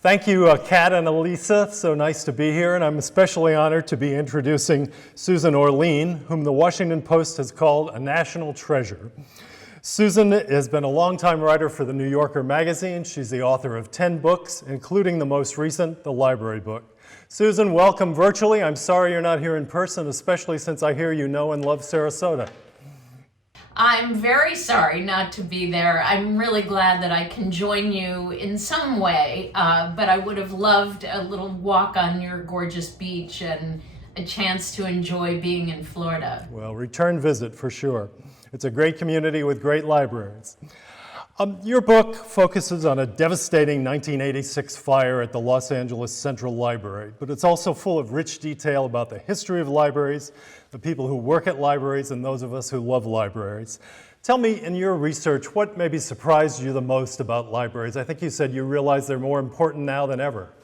Thank you, Kat and Elisa. So nice to be here, and I'm especially honored to be introducing Susan Orlean, whom the Washington Post has called a national treasure. Susan has been a longtime writer for the New Yorker magazine. She's the author of 10 books, including the most recent, The Library Book. Susan, welcome virtually. I'm sorry you're not here in person, especially since I hear you know and love Sarasota. I'm very sorry not to be there. I'm really glad that I can join you in some way, but I would have loved a little walk on your gorgeous beach and a chance to enjoy being in Florida. Well, return visit for sure. It's a great community with great libraries. Your book focuses on a devastating 1986 fire at the Los Angeles Central Library, but it's also full of rich detail about the history of libraries, the people who work at libraries, and those of us who love libraries. Tell me, in your research, what maybe surprised you the most about libraries? I think you said you realize they're more important now than ever.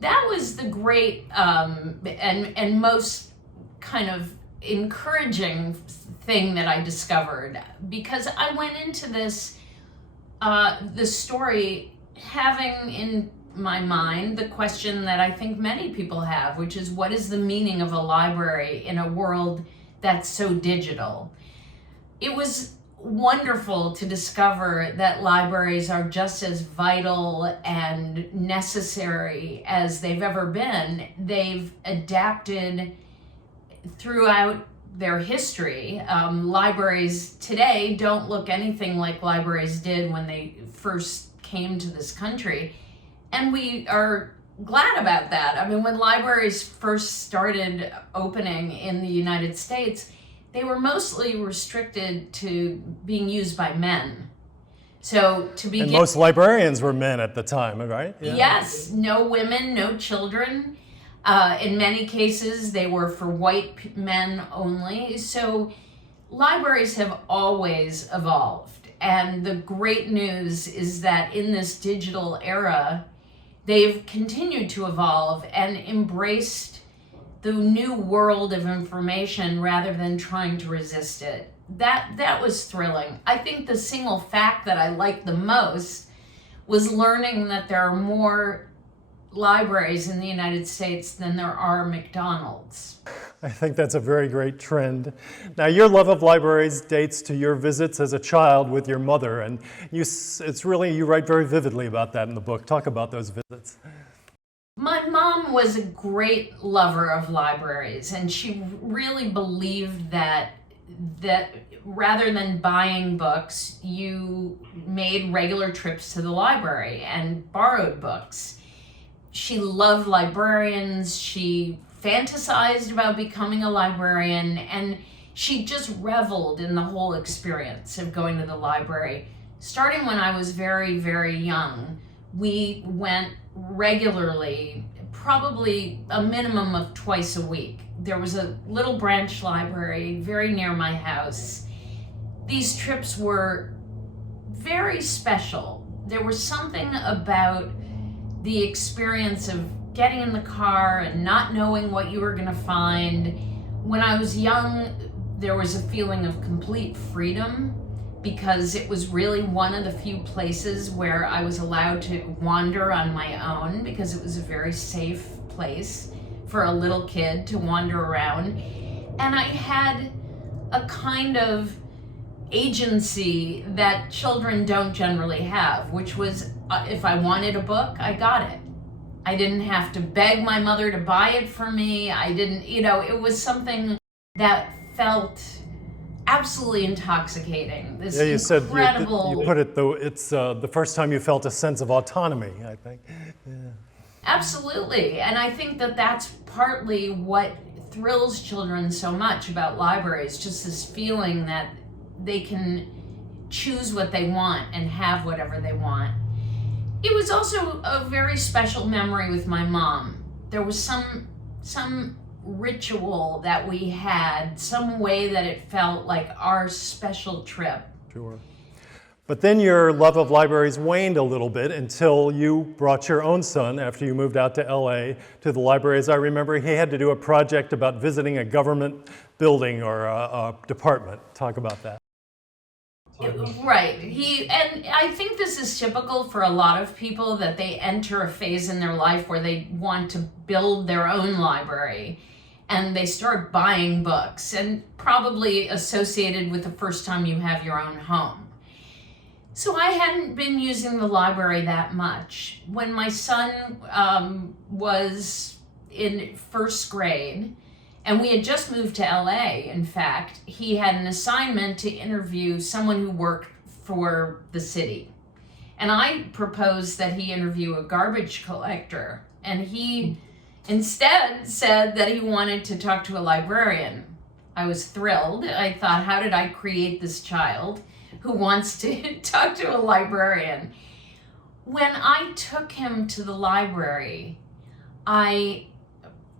That was the great and most kind of encouraging thing that I discovered, because I went into this story having in my mind the question that I think many people have, which is, what is the meaning of a library in a world that's so digital? It was wonderful to discover that libraries are just as vital and necessary as they've ever been. They've adapted throughout their history. Libraries today don't look anything like libraries did when they first came to this country. And we are glad about that. I mean, when libraries first started opening in the United States, they were mostly restricted to being used by men. So to begin— And most librarians were men at the time, right? Yeah. Yes, no women, no children. In many cases, they were for white men only. So libraries have always evolved. And the great news is that in this digital era, they've continued to evolve and embraced the new world of information rather than trying to resist it. That was thrilling. I think the single fact that I liked the most was learning that there are more libraries in the United States than there are McDonald's. I think that's a very great trend. Now, your love of libraries dates to your visits as a child with your mother, and you write very vividly about that in the book. Talk about those visits. My mom was a great lover of libraries, and she really believed that rather than buying books, you made regular trips to the library and borrowed books. She loved librarians. She fantasized about becoming a librarian, and she just reveled in the whole experience of going to the library. Starting when I was very, very young, we went regularly, probably a minimum of twice a week. There was a little branch library very near my house. These trips were very special. There was something about the experience of getting in the car and not knowing what you were going to find. When I was young, there was a feeling of complete freedom, because it was really one of the few places where I was allowed to wander on my own, because it was a very safe place for a little kid to wander around. And I had a kind of agency that children don't generally have, which was if I wanted a book, I got it. I didn't have to beg my mother to buy it for me. I didn't, it was something that felt absolutely intoxicating. This incredible— you put it, though, it's the first time you felt a sense of autonomy, I think. Yeah. Absolutely. And I think that that's partly what thrills children so much about libraries, just this feeling that they can choose what they want and have whatever they want. It was also a very special memory with my mom. There was some ritual that we had, some way that it felt like our special trip. Sure. But then your love of libraries waned a little bit until you brought your own son, after you moved out to LA, to the library. As I remember, he had to do a project about visiting a government building or a department. Talk about that. Right. And I think this is typical for a lot of people, that they enter a phase in their life where they want to build their own library and they start buying books, and probably associated with the first time you have your own home. So I hadn't been using the library that much. When my son was in first grade, and we had just moved to LA, in fact, he had an assignment to interview someone who worked for the city. And I proposed that he interview a garbage collector. And he instead said that he wanted to talk to a librarian. I was thrilled. I thought, how did I create this child who wants to talk to a librarian? When I took him to the library, I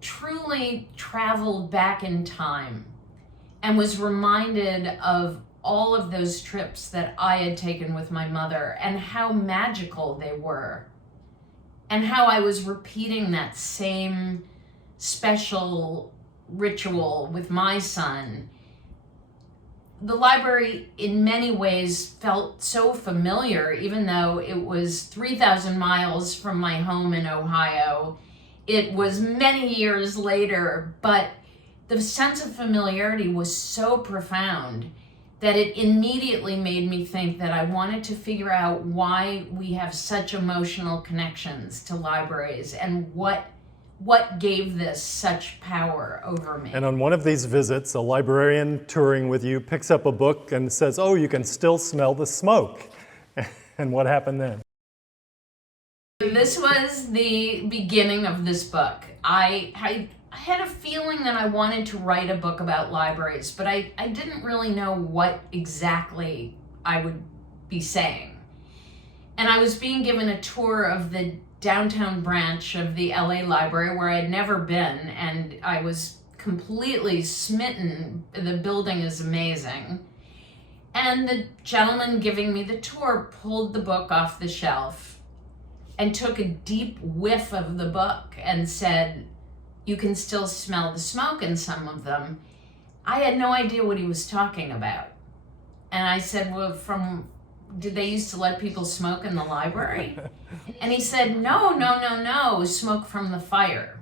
truly traveled back in time and was reminded of all of those trips that I had taken with my mother and how magical they were, and how I was repeating that same special ritual with my son. The library in many ways felt so familiar, even though it was 3,000 miles from my home in Ohio. It was many years later, but the sense of familiarity was so profound that it immediately made me think that I wanted to figure out why we have such emotional connections to libraries, and what gave this such power over me. And on one of these visits, a librarian touring with you picks up a book and says, "Oh, you can still smell the smoke." And what happened then? This was the beginning of this book. I had a feeling that I wanted to write a book about libraries, but I didn't really know what exactly I would be saying. And I was being given a tour of the downtown branch of the LA Library, where I had never been, and I was completely smitten. The building is amazing. And the gentleman giving me the tour pulled the book off the shelf and took a deep whiff of the book and said, "You can still smell the smoke in some of them." I had no idea what he was talking about. And I said, "Well, did they used to let people smoke in the library?" And he said, no, smoke from the fire.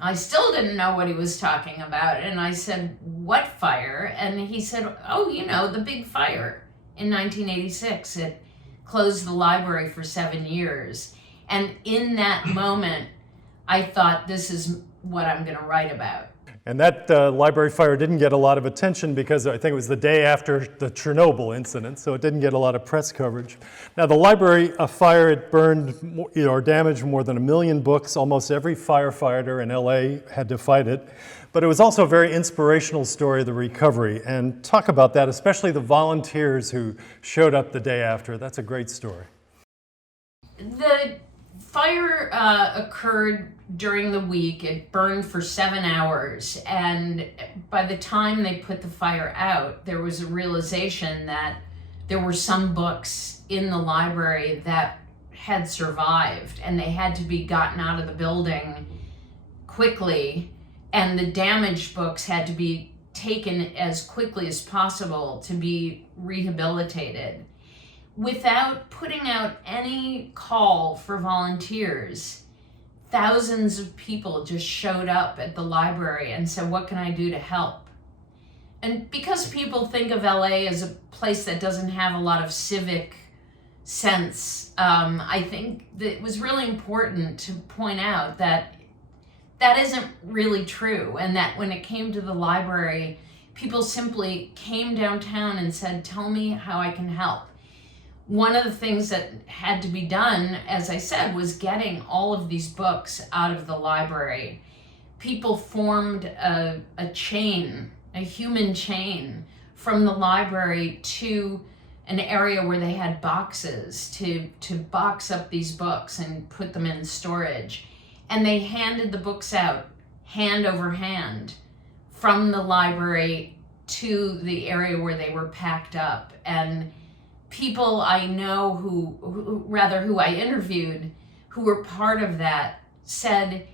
I still didn't know what he was talking about. And I said, "What fire?" And he said, "Oh, the big fire in 1986. It closed the library for 7 years." And in that moment, I thought, this is what I'm going to write about. And that library fire didn't get a lot of attention because I think it was the day after the Chernobyl incident, so it didn't get a lot of press coverage. Now, the library fire, it burned or damaged more than 1 million books. Almost every firefighter in LA had to fight it. But it was also a very inspirational story of the recovery. And talk about that, especially the volunteers who showed up the day after. That's a great story. The fire occurred during the week. It burned for 7 hours, and by the time they put the fire out, there was a realization that there were some books in the library that had survived, and they had to be gotten out of the building quickly, and the damaged books had to be taken as quickly as possible to be rehabilitated. Without putting out any call for volunteers, thousands of people just showed up at the library and said, "What can I do to help?" And because people think of LA as a place that doesn't have a lot of civic sense, I think that it was really important to point out that that isn't really true, and that when it came to the library, people simply came downtown and said, "Tell me how I can help." One of the things that had to be done, as I said, was getting all of these books out of the library. People formed a chain, a human chain, from the library to an area where they had boxes to box up these books and put them in storage. And they handed the books out, hand over hand, from the library to the area where they were packed up. And people I know who I interviewed, who were part of that, said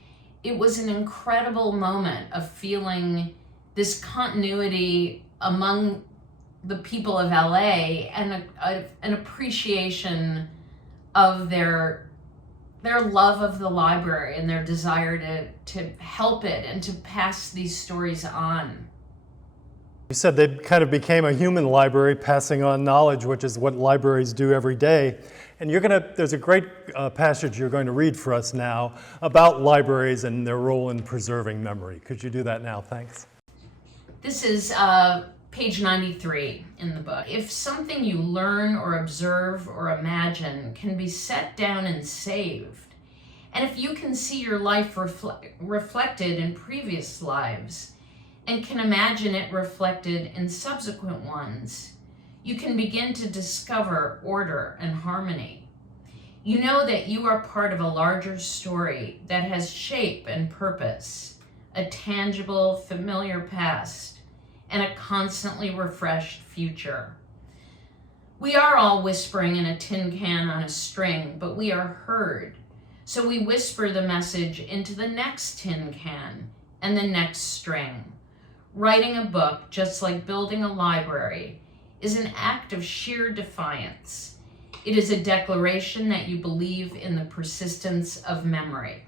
it was an incredible moment of feeling this continuity among the people of LA and an appreciation of their love of the library and their desire to help it and to pass these stories on. You said they kind of became a human library, passing on knowledge, which is what libraries do every day. And there's a great passage you're going to read for us now about libraries and their role in preserving memory. Could you do that now? Thanks. This is page 93 in the book. If something you learn or observe or imagine can be set down and saved, and if you can see your life reflected in previous lives, and can imagine it reflected in subsequent ones, you can begin to discover order and harmony. You know that you are part of a larger story that has shape and purpose, a tangible, familiar past, and a constantly refreshed future. We are all whispering in a tin can on a string, but we are heard. So we whisper the message into the next tin can and the next string. Writing a book, just like building a library, is an act of sheer defiance. It is a declaration that you believe in the persistence of memory.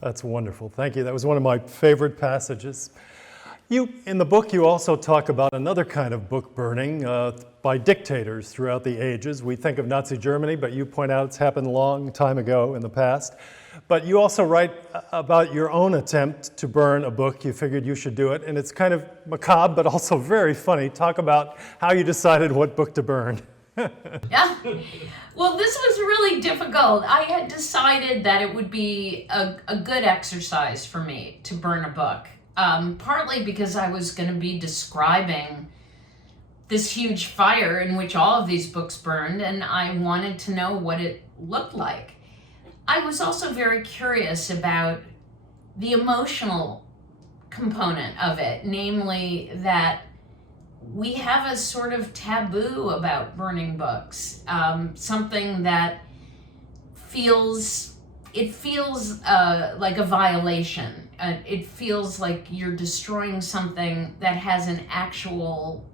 That's wonderful. Thank you. That was one of my favorite passages. In the book, you also talk about another kind of book burning by dictators throughout the ages. We think of Nazi Germany, but you point out it's happened a long time ago in the past. But you also write about your own attempt to burn a book. You figured you should do it, and it's kind of macabre, but also very funny. Talk about how you decided what book to burn. Yeah. Well, this was really difficult. I had decided that it would be a good exercise for me to burn a book, partly because I was going to be describing this huge fire in which all of these books burned, and I wanted to know what it looked like. I was also very curious about the emotional component of it, namely that we have a sort of taboo about burning books, something that feels like a violation. It feels like you're destroying something that has an actual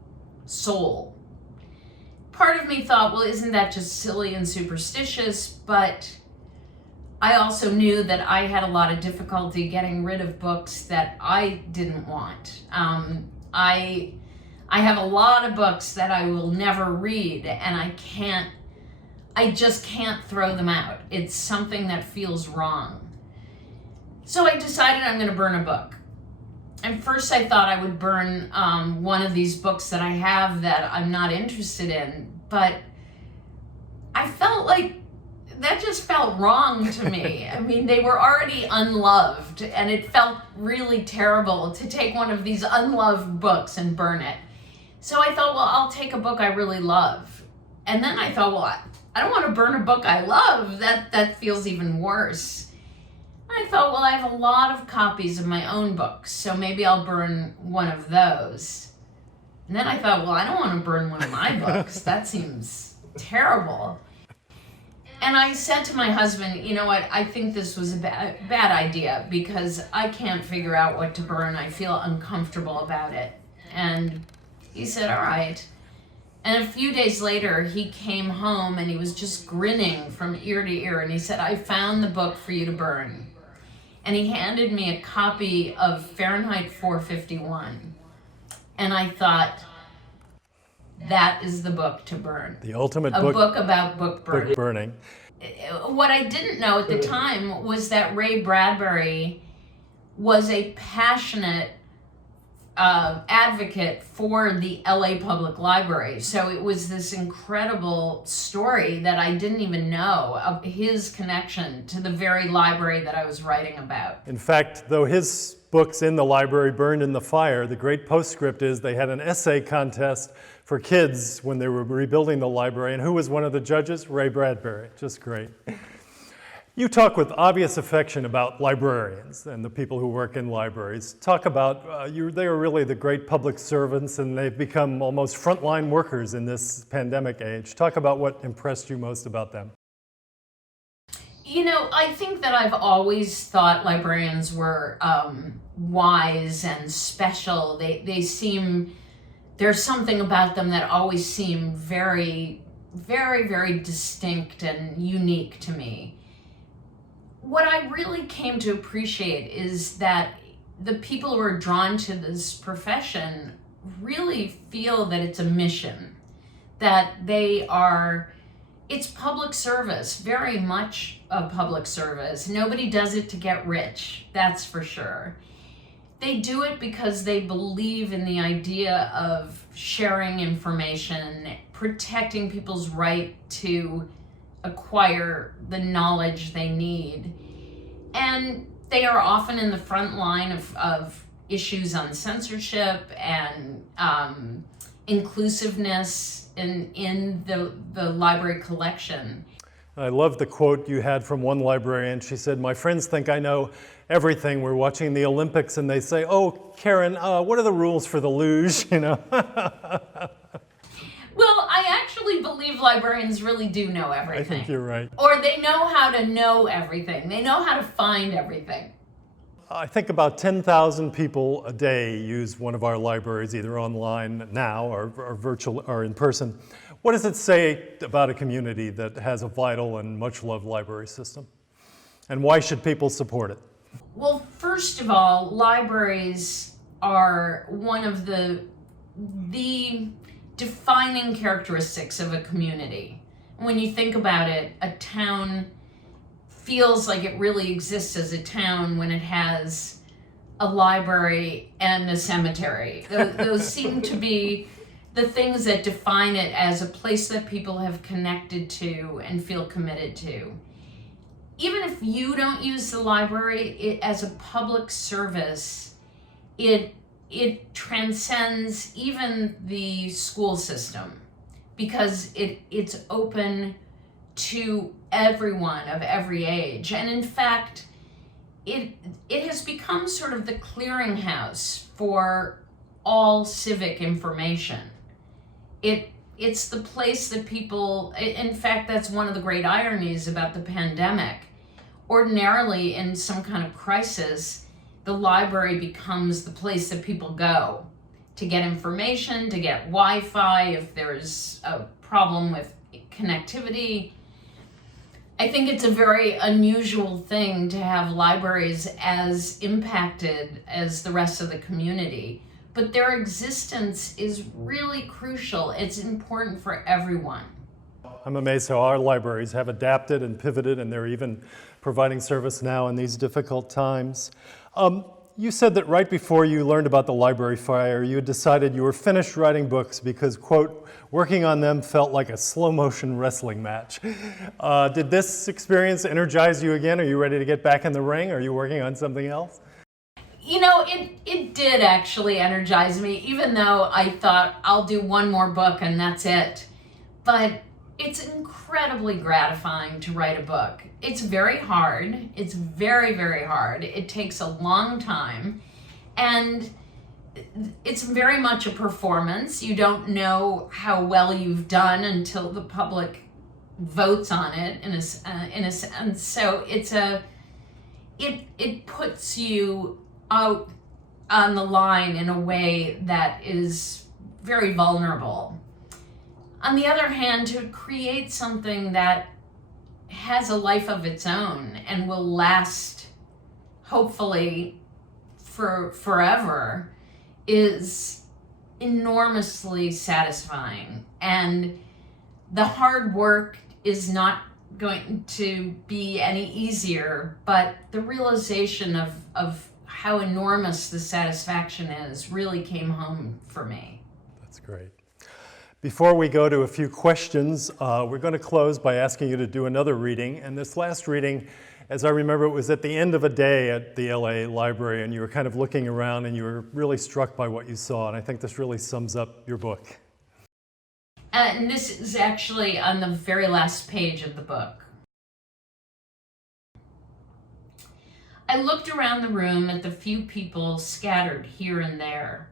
soul. Part of me thought, well, isn't that just silly and superstitious? But I also knew that I had a lot of difficulty getting rid of books that I didn't want. I have a lot of books that I will never read, and I just can't throw them out. It's something that feels wrong. So I decided I'm going to burn a book. And first I thought I would burn one of these books that I have that I'm not interested in, but I felt like that just felt wrong to me. I mean, they were already unloved, and it felt really terrible to take one of these unloved books and burn it. So I thought, well, I'll take a book I really love. And then I thought, well, I don't want to burn a book I love. That feels even worse. I thought, well, I have a lot of copies of my own books, so maybe I'll burn one of those. And then I thought, well, I don't want to burn one of my books. That seems terrible. And I said to my husband, you know what, I think this was a bad idea because I can't figure out what to burn. I feel uncomfortable about it. And he said, all right. And a few days later, he came home and he was just grinning from ear to ear. And he said, I found the book for you to burn. And he handed me a copy of Fahrenheit 451. And I thought, that is the book to burn. The ultimate book. A book about book burning. Book burning. What I didn't know at the time was that Ray Bradbury was a passionate advocate for the LA Public Library. So it was this incredible story that I didn't even know of his connection to the very library that I was writing about. In fact, though his books in the library burned in the fire, the great postscript is they had an essay contest for kids when they were rebuilding the library. And who was one of the judges? Ray Bradbury. Just great. You talk with obvious affection about librarians and the people who work in libraries. Talk about, they are really the great public servants, and they've become almost frontline workers in this pandemic age. Talk about what impressed you most about them. You know, I think that I've always thought librarians were wise and special. They're there's something about them that always seem very, very, very distinct and unique to me. What I really came to appreciate is that the people who are drawn to this profession really feel that it's a mission, that it's public service, very much a public service. Nobody does it to get rich, that's for sure. They do it because they believe in the idea of sharing information, protecting people's right to acquire the knowledge they need. And they are often in the front line of issues on censorship and inclusiveness in the library collection. I love the quote you had from one librarian. She said, "My friends think I know everything. We're watching the Olympics and they say, 'Oh, Karen, what are the rules for the luge?'" You know. Well, I actually believe librarians really do know everything. I think you're right. Or they know how to know everything. They know how to find everything. I think about 10,000 people a day use one of our libraries, either online now or virtual or in person. What does it say about a community that has a vital and much-loved library system? And why should people support it? Well, first of all, libraries are one of the defining characteristics of a community. When you think about it, a town feels like it really exists as a town when it has a library and a cemetery. Those seem to be the things that define it as a place that people have connected to and feel committed to. Even if you don't use the library as a public service, it transcends even the school system because it's open to everyone of every age. And in fact, it has become sort of the clearinghouse for all civic information. It's the place that people, in fact, that's one of the great ironies about the pandemic. Ordinarily, in some kind of crisis, the library becomes the place that people go to get information, to get Wi-Fi, if there's a problem with connectivity. I think it's a very unusual thing to have libraries as impacted as the rest of the community, but their existence is really crucial. It's important for everyone. I'm amazed how our libraries have adapted and pivoted, and they're even providing service now in these difficult times. You said that right before you learned about the library fire, you had decided you were finished writing books because, quote, working on them felt like a slow-motion wrestling match. Did this experience energize you again? Are you ready to get back in the ring? Are you working on something else? You know, it did actually energize me, even though I thought I'll do one more book and that's it. But it's incredibly gratifying to write a book. It's very hard. It's very, very hard. It takes a long time. And it's very much a performance. You don't know how well you've done until the public votes on it in a sense. So it puts you out on the line in a way that is very vulnerable. On the other hand, to create something that has a life of its own and will last, hopefully, for forever, is enormously satisfying. And the hard work is not going to be any easier, but the realization of how enormous the satisfaction is really came home for me. That's great. Before we go to a few questions, we're going to close by asking you to do another reading. And this last reading, as I remember, it was at the end of a day at the LA Library, and you were kind of looking around and you were really struck by what you saw. And I think this really sums up your book. And this is actually on the very last page of the book. I looked around the room at the few people scattered here and there.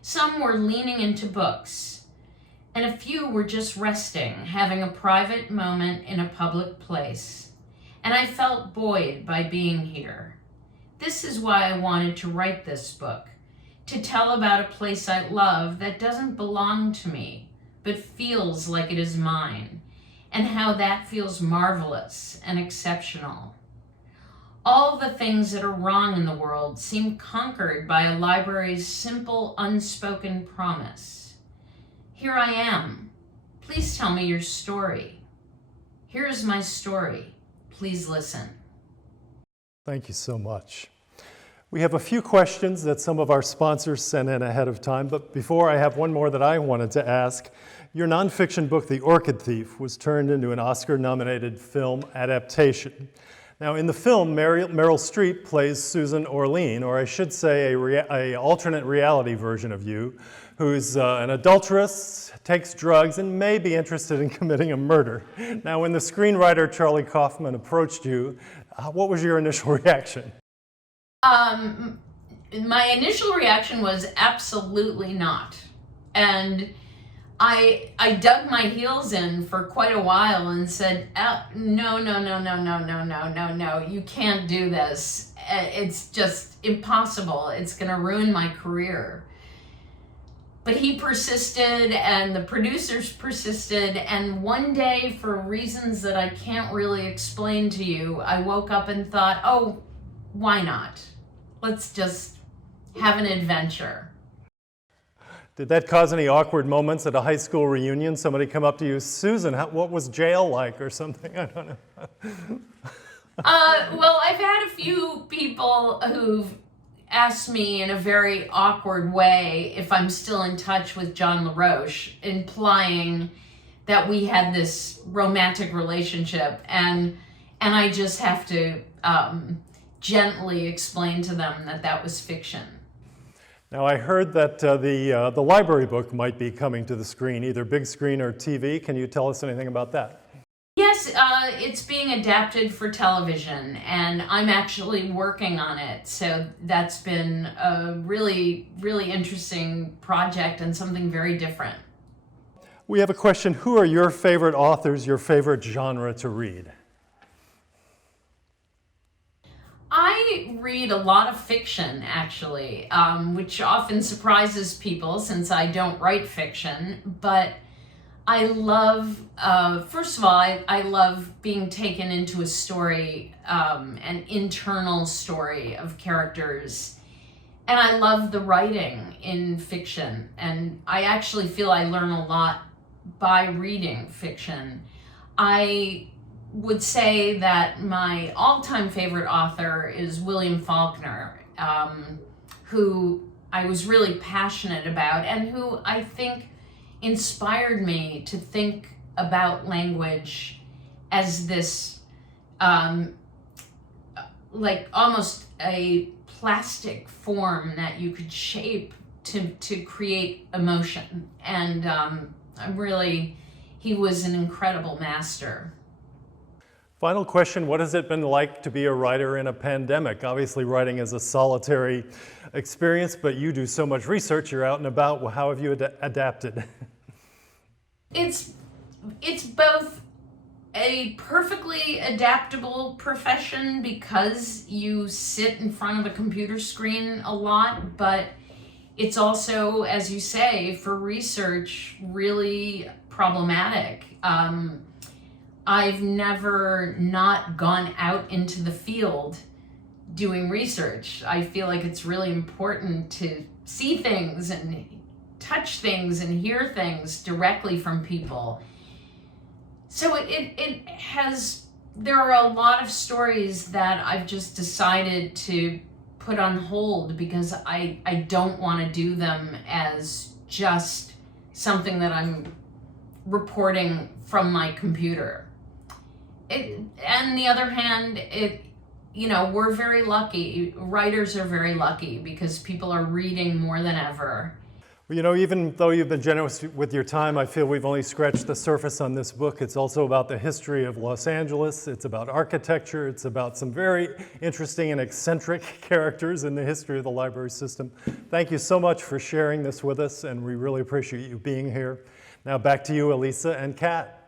Some were leaning into books, and a few were just resting, having a private moment in a public place. And I felt buoyed by being here. This is why I wanted to write this book, to tell about a place I love that doesn't belong to me, but feels like it is mine, and how that feels marvelous and exceptional. All the things that are wrong in the world seem conquered by a library's simple, unspoken promise. Here I am. Please tell me your story. Here is my story. Please listen. Thank you so much. We have a few questions that some of our sponsors sent in ahead of time, but before I have one more that I wanted to ask. Your nonfiction book, The Orchid Thief, was turned into an Oscar-nominated film adaptation. Now, in the film, Meryl Streep plays Susan Orlean, or I should say a alternate reality version of you, who's an adulteress, takes drugs, and may be interested in committing a murder. Now, when the screenwriter Charlie Kaufman approached you, what was your initial reaction? My initial reaction was absolutely not. And I dug my heels in for quite a while and said, no, you can't do this. It's just impossible. It's going to ruin my career. But he persisted, and the producers persisted, and one day, for reasons that I can't really explain to you, I woke up and thought, oh, why not? Let's just have an adventure. Did that cause any awkward moments at a high school reunion? Somebody come up to you, Susan, what was jail like, or something? I don't know. Well, I've had a few people who've asked me in a very awkward way if I'm still in touch with John LaRoche, implying that we had this romantic relationship, and I just have to gently explain to them that that was fiction. Now, I heard that the library book might be coming to the screen, either big screen or TV. Can you tell us anything about that? Yes, it's being adapted for television, and I'm actually working on it. So that's been a really, really interesting project and something very different. We have a question. Who are your favorite authors, your favorite genre to read? I read a lot of fiction, actually, which often surprises people since I don't write fiction. But I love, first of all, I love being taken into a story, an internal story of characters. And I love the writing in fiction. And I actually feel I learn a lot by reading fiction. I would say that my all-time favorite author is William Faulkner, who I was really passionate about and who I think inspired me to think about language as this, like almost a plastic form that you could shape to create emotion. And he was an incredible master. Final question, what has it been like to be a writer in a pandemic? Obviously, writing is a solitary experience, but you do so much research, you're out and about. Well, how have you adapted? It's both a perfectly adaptable profession because you sit in front of a computer screen a lot, but it's also, as you say, for research, really problematic. I've never not gone out into the field doing research. I feel like it's really important to see things and touch things and hear things directly from people. So there are a lot of stories that I've just decided to put on hold because I don't want to do them as just something that I'm reporting from my computer. On the other hand, we're very lucky. Writers are very lucky because people are reading more than ever. Well, even though you've been generous with your time, I feel we've only scratched the surface on this book. It's also about the history of Los Angeles. It's about architecture. It's about some very interesting and eccentric characters in the history of the library system. Thank you so much for sharing this with us, and we really appreciate you being here. Now back to you, Elisa and Kat.